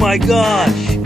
my gosh.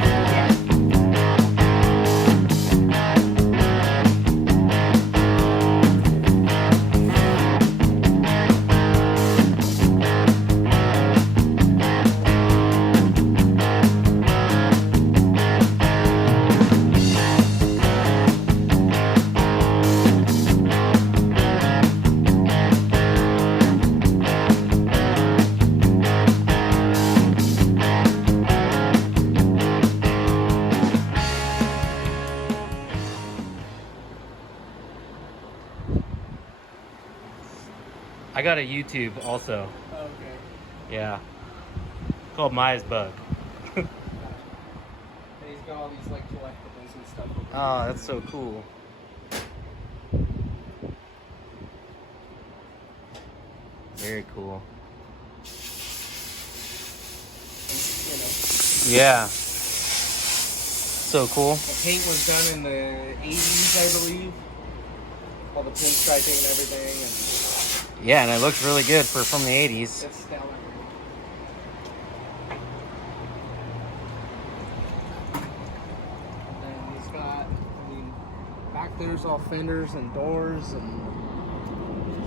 I got a YouTube also. Oh, okay. Yeah. It's called MiahsBug. And he's got all these like collectibles and stuff. Oh, that's so cool. Very cool. You know, Yeah. So cool. the paint was done in the 80s, I believe. All the pinstriping and everything, and Yeah, and it looks really good for from the 80s. it's stellar. And he's got, I mean, back there's all fenders and doors and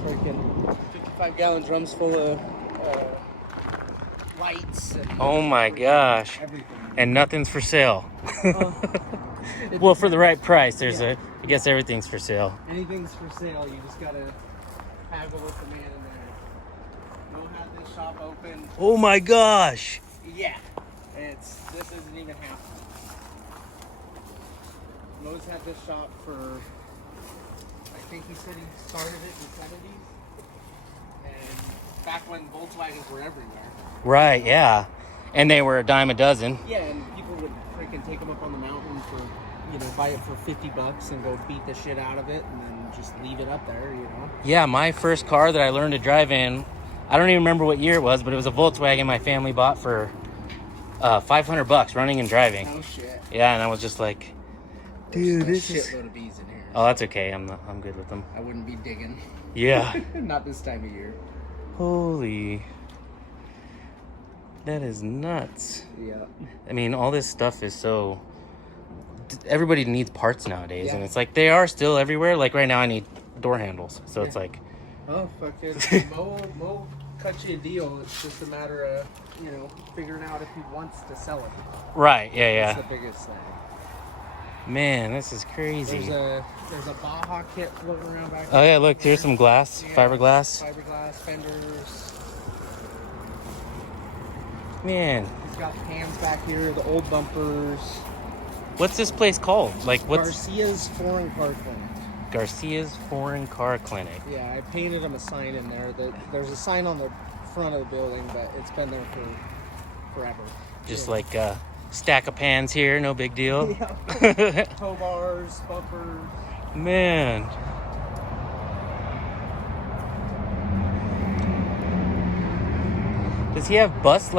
freaking 55-gallon drums full of lights. And Oh my gosh. everything. And nothing's for sale. It Well, for the depends. right price, there's Yeah. I guess everything's for sale. Anything's for sale. You just gotta haggle with the man in there. We'll have this shop open. Oh my gosh. Yeah, this isn't even half. Mo's had this shop for, I think he said he started it in the 70s, and back when Volkswagens were everywhere. Right, yeah. And they were a dime a dozen. Yeah, and people would freaking take them up on the mountain for, buy it for $50 and go beat the shit out of it, and then just leave it up there, Yeah, my first car that I learned to drive in, I don't even remember what year it was, but it was a Volkswagen my family bought for $500 running and driving. Oh shit. Yeah, and I was just like, dude, There's this a is... shitload of bees in here. Oh, that's okay. I'm good with them. I wouldn't be digging. Yeah. Not this time of year. Holy. That is nuts. Yeah. I mean, all this stuff is so... Everybody needs parts nowadays, and Yeah. it's like they are still everywhere. Like right now I need door handles. So it's like... Oh, fucking Mo cut you a deal. It's just a matter of, figuring out if he wants to sell it. Right, yeah, That's the biggest thing. Man, this is crazy. There's a Baja kit floating around back Oh yeah, look, here's some glass, Yeah, fiberglass. Fiberglass, fenders. Man, He's got pans back here, the old bumpers. what's this place called? Like, what's... Garcia's Foreign Car Clinic. Garcia's Foreign Car Clinic. Yeah, I painted him a sign in there. There's a sign on the front of the building, but it's been there for forever. Just Yeah. like a stack of pans here, no big deal. Yeah. Tow bars, bumpers. Man. Does he have bus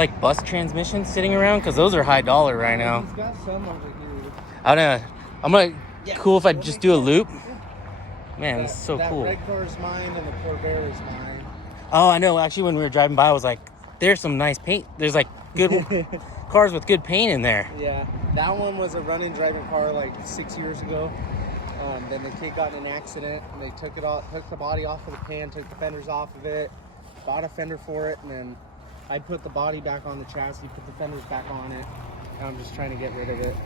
transmissions sitting around? Because those are high dollar right now. He's got some over here. I'm gonna, Yeah, cool if I we'll just make do a that. loop. Yeah. Man, this is so that cool. red car is mine and the Corvair is mine. Oh, I know. Actually, when we were driving by, I was like, there's some nice paint. There's like good cars with good paint in there. Yeah, that one was a running driving car like 6 years ago. Then the kid got in an accident and they took the body off of the pan, took the fenders off of it, bought a fender for it, and then I put the body back on the chassis, put the fenders back on it. And I'm just trying to get rid of it.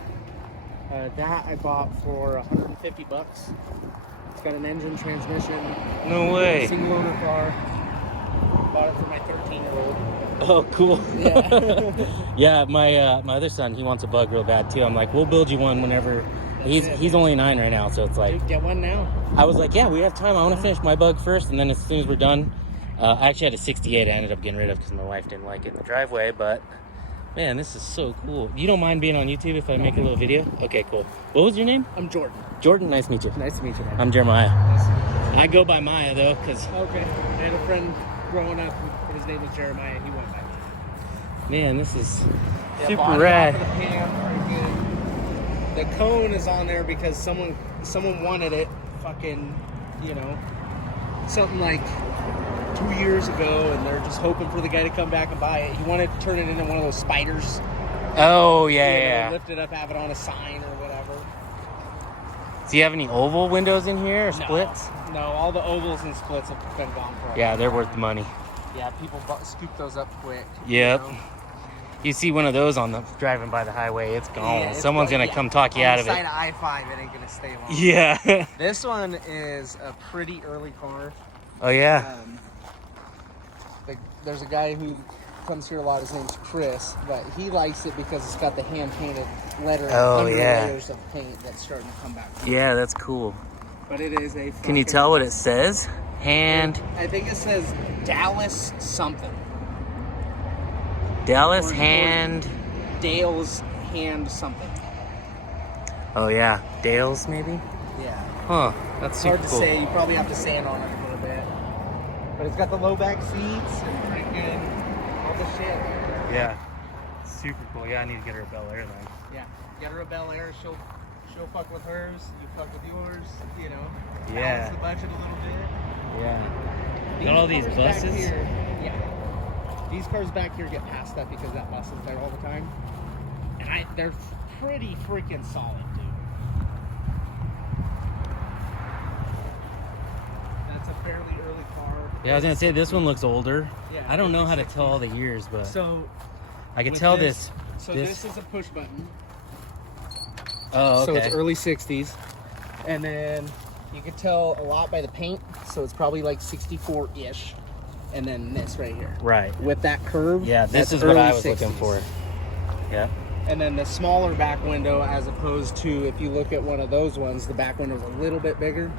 That I bought for $150. It's got an engine, transmission. No way. Single owner car. Bought it for my 13-year-old. Oh, cool. Yeah. Yeah, my other son, he wants a bug real bad too. I'm like, we'll build you one whenever. He's only 9 right now, so it's like. Dude, get one now. I was like, yeah, we have time. I want to finish my bug first, and then as soon as we're done, I actually had a 68 I ended up getting rid of because my wife didn't like it in the driveway, but man, this is so cool. You don't mind being on YouTube if I make a little video? Okay, cool. What was your name? I'm Jordan. Jordan, nice to meet you. Nice to meet you, man. I'm Jeremiah. I go by Maya, though, because, Okay. I had a friend growing up, and his name was Jeremiah. He went back. man, this is Yeah, super body rad. off of the pan, freaking- The cone is on there because someone wanted it fucking, something like 2 years ago, and they're just hoping for the guy to come back and buy it. He wanted to turn it into one of those spiders, Oh, You yeah, know, yeah. lift it up, have it on a sign or whatever. Do you have any oval windows in here or splits? No, all the ovals and splits have been gone for a Yeah, long they're time. worth the money. Yeah, people scoop those up quick. Yep. You know? You see one of those on the driving by the highway, it's gone. Yeah, it's Someone's gone, gonna come talk you on out the of side it. of I-5, it ain't gonna stay long. Yeah. This one is a pretty early car. Oh yeah. There's a guy who comes here a lot. His name's Chris, but he likes it because it's got the hand-painted letter under layers of paint that's starting to come back. Yeah, that's cool. But it is a. Can you tell what it says? Hand. I think it says Dallas something. Dallas Or hand. Dale's hand something. Oh yeah, Dale's maybe. Yeah. Huh. That's super Hard to cool. say. You probably have to sand on it a little bit. But it's got the low back seats and freaking all the shit. Yeah. Super cool. Yeah, I need to get her a Bel Air then. Yeah. Get her a Bel Air. She'll fuck with hers. You fuck with yours. You know. Yeah. Balance the budget a little bit. Yeah. Got all these cars back buses? here- yeah. These cars back here get passed up because that bus is there all the time. And they're pretty freaking solid, dude. That's a fairly early car. Yeah, I was gonna say this one looks older. Yeah, I don't know how to tell all the years, but So I can with tell this- this. So this is a push button. Oh, okay. So it's early 60s. And then you can tell a lot by the paint. So it's probably like 64-ish. And then this right here. Right. With that curve. Yeah, this that's is what early I was looking 60s. for. Yeah. And then the smaller back window, as opposed to if you look at one of those ones, the back window's a little bit bigger.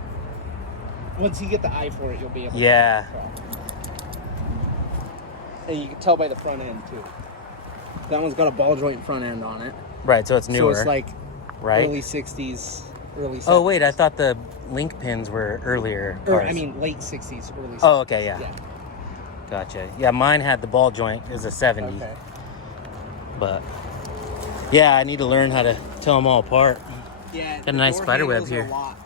Once you get the eye for it, you'll be able Yeah. to tell. And you can tell by the front end too. That one's got a ball joint front end on it. Right, so it's newer. So it's like right? early 60s, early 70s. Oh wait, I thought the link pins were earlier. Or, cars. I mean, late 60s, early 60s. Oh, okay, yeah. Yeah. Gotcha. Yeah, mine had the ball joint. It was a 70. Okay. But yeah, I need to learn how to tell them all apart. Yeah. Got a nice spider web here. A lot.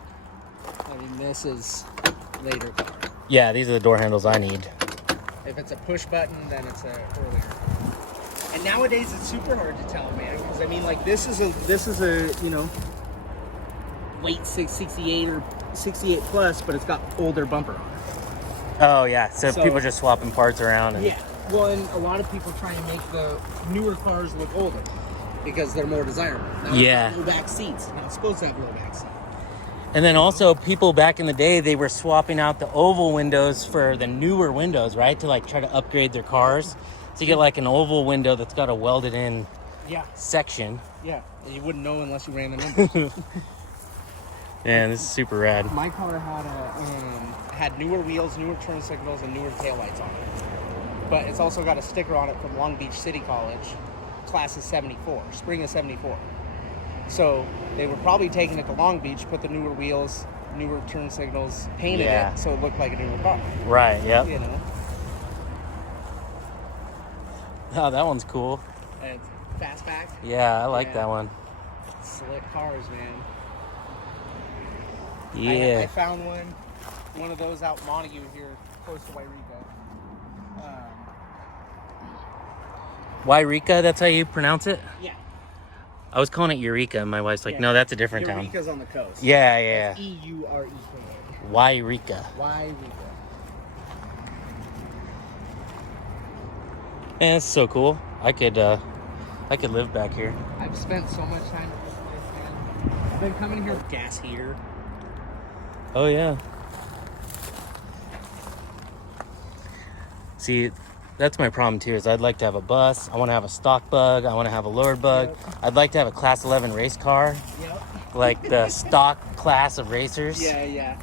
I mean, this is later car. Yeah, these are the door handles I need. If it's a push button, then it's a earlier. And nowadays it's super hard to tell, man. Because I mean, like this is a you know, late 68 or 68 plus, but it's got older bumper on it. Oh yeah, so So- people just swapping parts around. And, Yeah. Well, and a lot of people try and make the newer cars look older because they're more desirable. Now, Yeah. Low back seats. You're not supposed to have low back seats. And then also people back in the day, they were swapping out the oval windows for the newer windows, right? To like try to upgrade their cars. So you get like an oval window that's got a welded in Yeah. section. Yeah. And you wouldn't know unless you ran the numbers. Man, this is super rad. My car had newer wheels, newer turn signals, and newer taillights on it. But it's also got a sticker on it from Long Beach City College, class of 74, spring of 74. So they were probably taking it to Long Beach, put the newer wheels, newer turn signals, painted Yeah. it so it looked like a newer car. Right, yep. You know, Oh, that one's cool. and it's fastback, Yeah, I like Yeah. that one. slick cars, man. I Yeah. found one of those out in Montague here, close to Yrica. Yrica, that's how you pronounce it? Yeah. I was calling it Yrica, and my wife's like, Yeah. no, that's a different town. Yrica's on the coast. Yeah, yeah. That's Eureka. Yrica. Yrica. Man, that's so cool. I could live back here. I've spent so much time at this place, man. I've been coming here with gas heater. Oh yeah. See, that's my problem too. Is I'd like to have a bus. I want to have a stock bug. I want to have a lowered bug. Yep. I'd like to have a class 11 race car, Yep. like the stock class of racers. Yeah.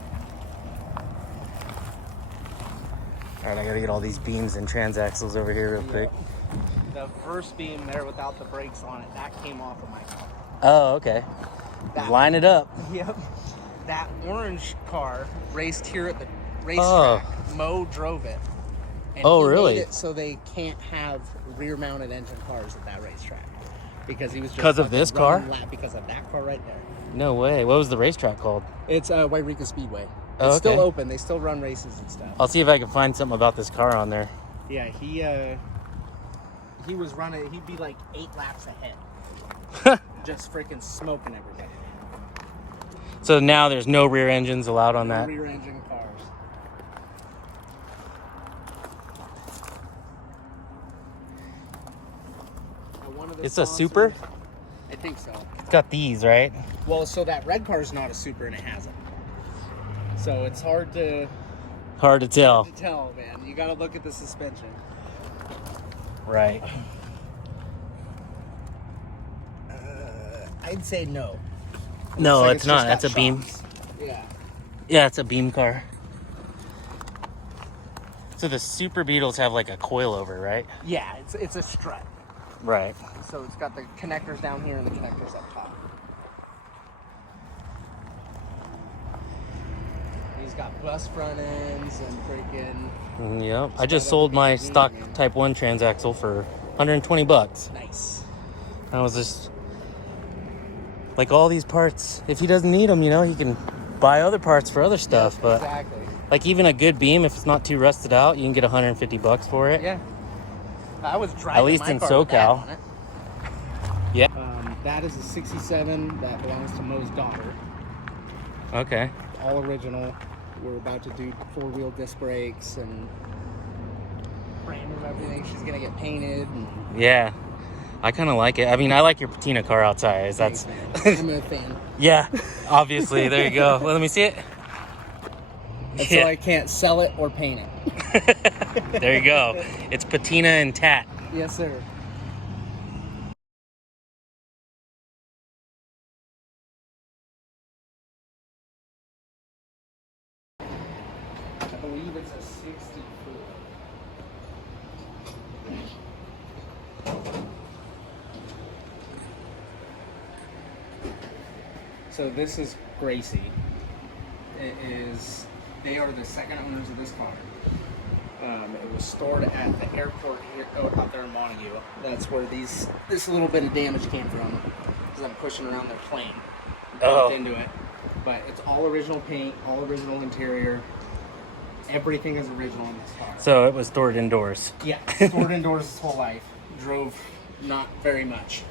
All right, I gotta get all these beams and transaxles over here real quick. The first beam there without the brakes on it, that came off of my car. Oh, okay. That- Line it up. Yep. That orange car raced here at the racetrack. Oh. Mo drove it. And Oh, he really? made it so they can't have rear-mounted engine cars at that racetrack because he was just 'Cause of fucking this car? running lap because of that car right there. No way. What was the racetrack called? It's Yrica Speedway. Oh, It's still okay. open. They still run races and stuff. I'll see if I can find something about this car on there. Yeah, he was running, he'd be like 8 laps ahead. Just freaking smoking everybody. So now there's no rear engines allowed on No that? rear engine cars. It's a super? I think so. It's got these, right? Well, so that red car is not a super and it hasn't. So it's hard to tell. man. You got to look at the suspension. Right. I'd say no. No, Looks like it's not. just That's a got beam. shocks. Yeah. Yeah, it's a beam car. So the Super Beetles have like a coilover, right? Yeah, it's a strut. Right. So it's got the connectors down here and the connectors up top. He's got bus front ends and freaking... Yep. I just sold my stock Type 1 transaxle for 120 bucks. Nice. I was just... Like all these parts, if he doesn't need them, you know, he can buy other parts for other stuff. But exactly. like even a good beam, if it's not too rusted out, you can get 150 bucks for it. Yeah. I was driving at least my in car with that SoCal. on it. Yeah. That is a 67 that belongs to Mo's daughter. Okay. All original. We're about to do 4-wheel disc brakes and brand new everything. She's gonna get painted. And... Yeah. I kind of like it. I mean, I like your patina car outside. That's. I'm a fan. Yeah, obviously. There you go. Well, let me see it. That's why I can't sell it or paint it. There you go. It's patina and tat. Yes, sir. I believe it's a 64. So this is Gracie. They are the second owners of this car. It was stored at the airport here out there in Montague. That's where this little bit of damage came from, because I'm pushing around their plane. Bumped into it. But it's all original paint, all original interior. Everything is original in this car. So it was stored indoors. Yeah, stored indoors his whole life. Drove not very much.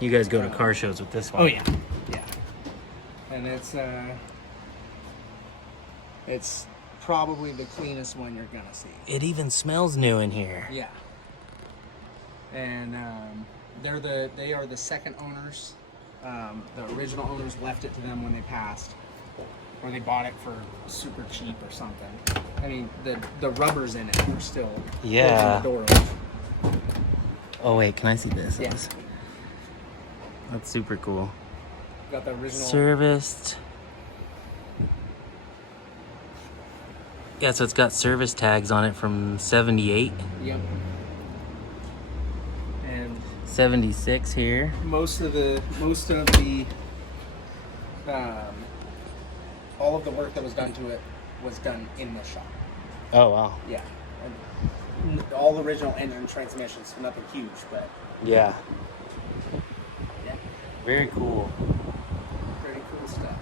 You guys go to car shows with this one. Oh yeah, yeah. And it's probably the cleanest one you're gonna see. It even smells new in here. Yeah. And they are the second owners. The original owners left it to them when they passed, or they bought it for super cheap or something. I mean, the rubbers in it are still Yeah. closing the door off. Oh wait, can I see this? Yeah. That's super cool. Got the original. Serviced. Yeah, so it's got service tags on it from 78. Yep. And 76 here. most of the all of the work that was done to it was done in the shop. Oh wow. Yeah. And all original engine transmissions, so nothing huge, but Yeah. yeah, Very cool. pretty cool stuff.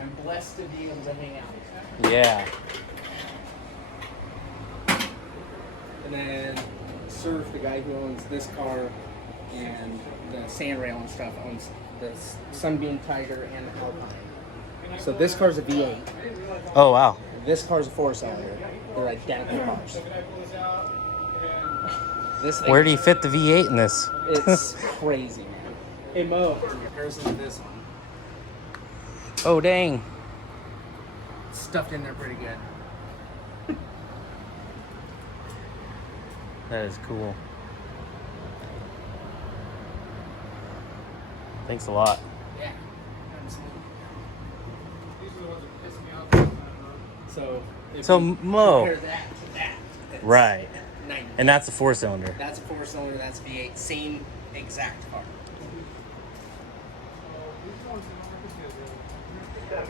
I'm blessed to be able to hang out here. Yeah. And then Surf, the guy who owns this car and the sand rail and stuff, owns the Sunbeam Tiger and the Alpine. So this car's a V8. Oh wow. This car's a 4-cylinder. They're identical cars. This thing, Where do you fit the V8 in this? it's crazy, man. Hey Mo, in comparison to this one, Oh dang. it's stuffed in there pretty good. That is cool. Thanks a lot. Yeah, absolutely. So, if So you Mo. compare that to that, it's Right. 90. And that's a 4-cylinder. That's a 4-cylinder, that's V8, same exact car.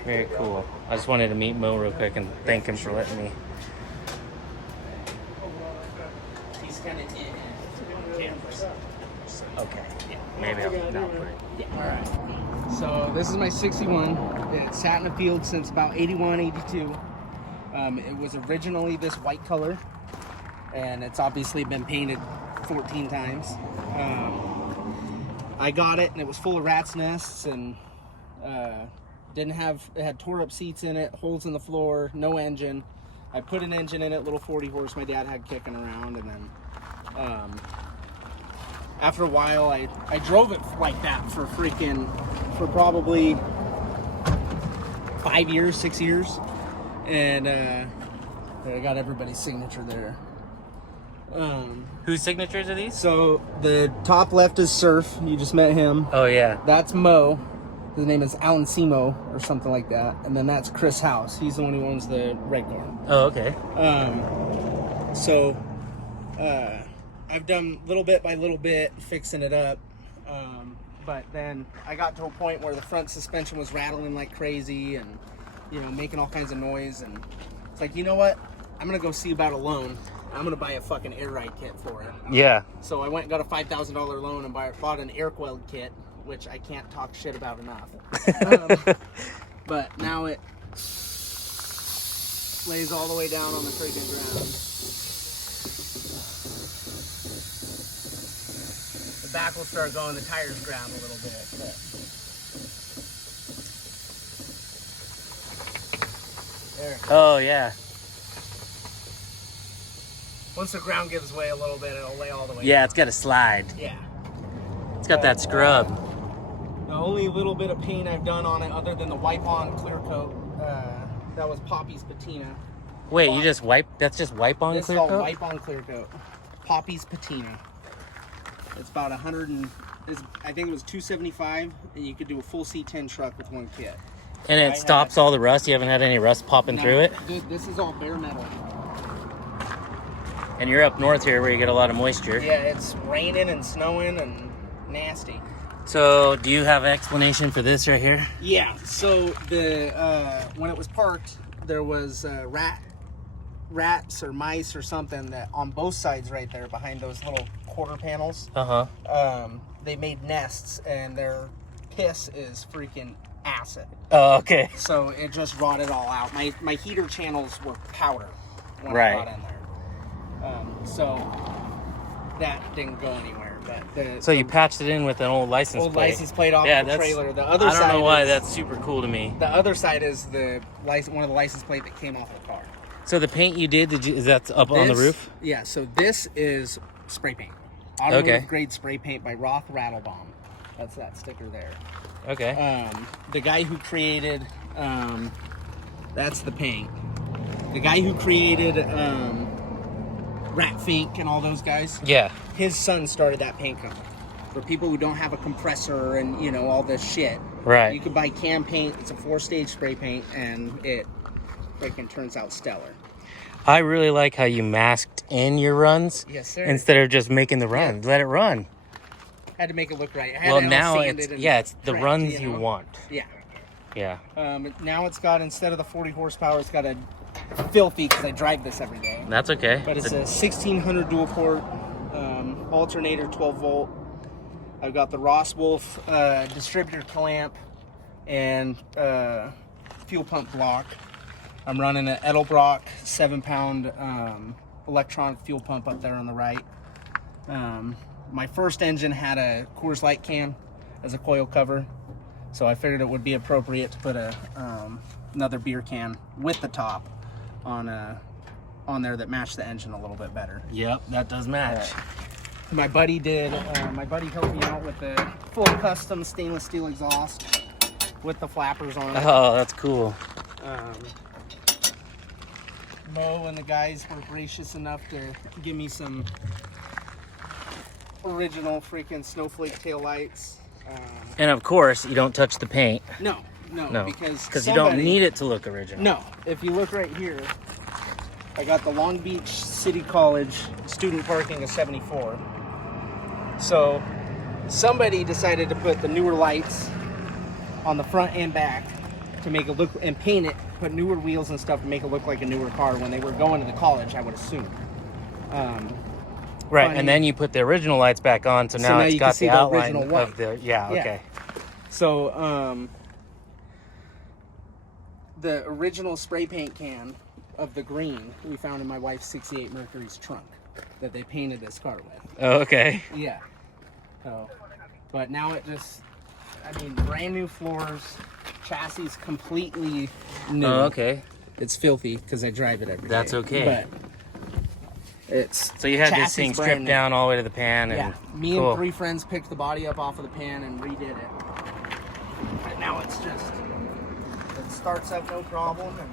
Very cool. I just wanted to meet Mo real quick and thank him for letting me. He's kind of in cameras. Okay. Yeah. Maybe I'll not put it. Yeah. All right. So this is my 61. It sat in the field since about 81, 82. It was originally this white color, and it's obviously been painted 14 times. I got it, and it was full of rat's nests, and it had tore up seats in it, holes in the floor, no engine. I put an engine in it, little 40 horse my dad had kicking around, and then after a while I drove it like that for probably 5 years, 6 years, and I got everybody's signature there. Whose signatures are these? So the top left is Surf. You just met him. Oh yeah. That's Mo. His name is Alan Simo or something like that. And then that's Chris House. He's the one who owns the red car. Oh, okay. I've done little bit by little bit fixing it up. But then I got to a point where the front suspension was rattling like crazy and, you know, making all kinds of noise. And it's like, you know what? I'm going to go see about a loan. I'm going to buy a fucking air ride kit for it. Yeah. So I went and got a $5,000 loan and bought an air coil kit, which I can't talk shit about enough. But now it lays all the way down on the friggin' ground. The back will start going, the tires ground a little bit. But there. Oh yeah. Once the ground gives way a little bit, it'll lay all the way Yeah, down. it's got a slide. Yeah. It's got that scrub. The only little bit of paint I've done on it, other than the wipe-on clear coat, that was Poppy's patina. Wait, you just wipe? That's just wipe on This clear is all coat? wipe-on clear coat. Poppy's patina. It's about I think it was $275, and you could do a full C10 truck with one kit. And it stops all the rust? You haven't had any rust popping through it? Dude, this is all bare metal. And you're up north here where you get a lot of moisture. Yeah, it's raining and snowing and nasty. So, do you have an explanation for this right here? Yeah, so when it was parked, there was rats or mice or something that on both sides right there behind those little quarter panels. They made nests, and their piss is freaking acid. Oh, okay. So it just rotted all out. My heater channels were powder when Right. I got in there. So that didn't go anywhere. But So you patched it in with an old license old plate. license plate off Yeah, the that's- trailer. The other I don't side know why is, that's super cool to me. the other side is one of the license plate that came off the car. So the paint you did is that up on the roof? Yeah, so this is spray paint. Automotive Okay. grade spray paint by Roth Rattlebomb. That's that sticker there. Okay. The guy who created, that's the paint. The guy who created Rat Fink and all those guys, Yeah. his son started that paint company. For people who don't have a compressor and, you know, all this shit. Right. You can buy cam paint. It's a 4-stage spray paint, and it freaking turns out stellar. I really like how you masked in your runs. Yes, sir. Instead of just making the run. Let it run. Had to make it look right. I had Well, it all now sanded it's, and yeah, it's the trimmed, runs you you know? want. Yeah. Yeah. Now it's got, instead of the 40 horsepower, it's got a filthy, because I drive this every day. That's okay. But it's a 1600 dual port alternator, 12 volt. I've got the Ross Wolf distributor clamp and fuel pump block. I'm running an Edelbrock 7-pound electronic fuel pump up there on the right. My first engine had a Coors Light can as a coil cover, so I figured it would be appropriate to put another beer can with the top on there that matched the engine a little bit better. Yep, that does match. My buddy helped me out with the full custom stainless steel exhaust with the flappers on it. Oh, that's cool. Mo and the guys were gracious enough to give me some original freaking snowflake tail lights. And of course, you don't touch the paint. No, No, because you don't need it to look original. No, if you look right here, I got the Long Beach City College student parking of 74. So somebody decided to put the newer lights on the front and back to make it look, and paint it, put newer wheels and stuff to make it look like a newer car when they were going to the college, I would assume. Right, funny. and then you put the original lights back on, so now now it's you can got see the the outline original white. of the, yeah, Yeah. okay. So the original spray paint can of the green we found in my wife's 68 Mercury's trunk. that they painted this car with. Oh, okay. Yeah. So, but now it just, I mean, brand new floors, chassis completely new. Oh, okay. It's filthy because I drive it every day. That's okay. But it's So you had this chassis thing brand stripped new. down all the way to the pan, and Yeah, me cool. and 3 friends picked the body up off of the pan and redid it. And now it's just, it starts up no problem. And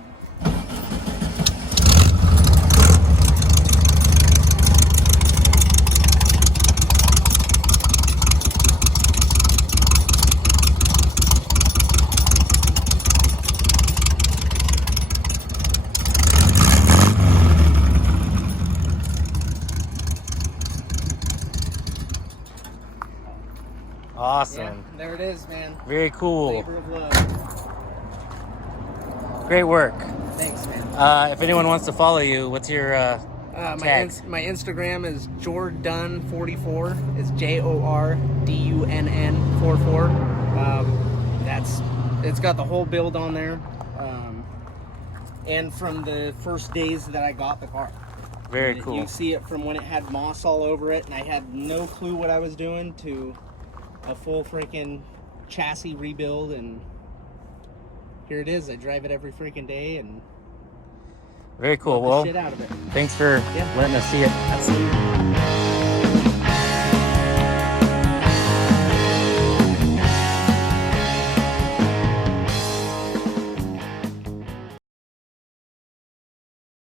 Awesome. yeah, there it is, man. Very cool. Labor of love. Great work. Thanks, man. If anyone wants to follow you, what's your tag? My Instagram is Jordunn44. It's JORDUNN 44. It's got the whole build on there, and from the first days that I got the car. Very You cool. can see it from when it had moss all over it, and I had no clue what I was doing, to a full freaking chassis rebuild, and here it is. I drive it every freaking day, and Very cool. love the Well, shit out of it. thanks for letting us see it. Absolutely.